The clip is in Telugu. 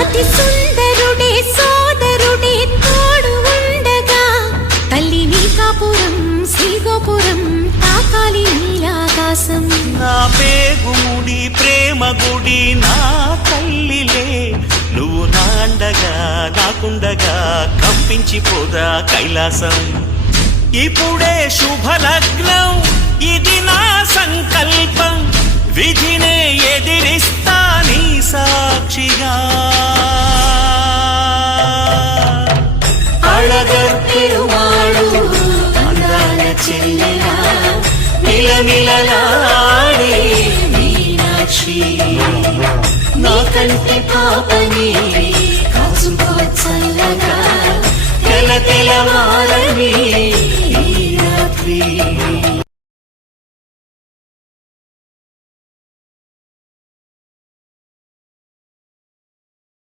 అతి సుందరుడే సోదరుడే తోడు ఉండగా తల్లి నీకాపురం శ్రీగోపురం తాకాలి నీలాకాశం. నా పేగుముడి ప్రేమ గుడి నా తల్లిలే. నువ్వు నాండగా నాకుండగా కంపించిపోదా కైలాసం? ఇప్పుడే శుభలగ్నం ఇది నా సంకల్పం. విధినే ఎదిరిస్తా నిలనిలలాడే మీనాక్షి. నా కంటి పాపని కాచుకో చల్లగా తెల తెలవారని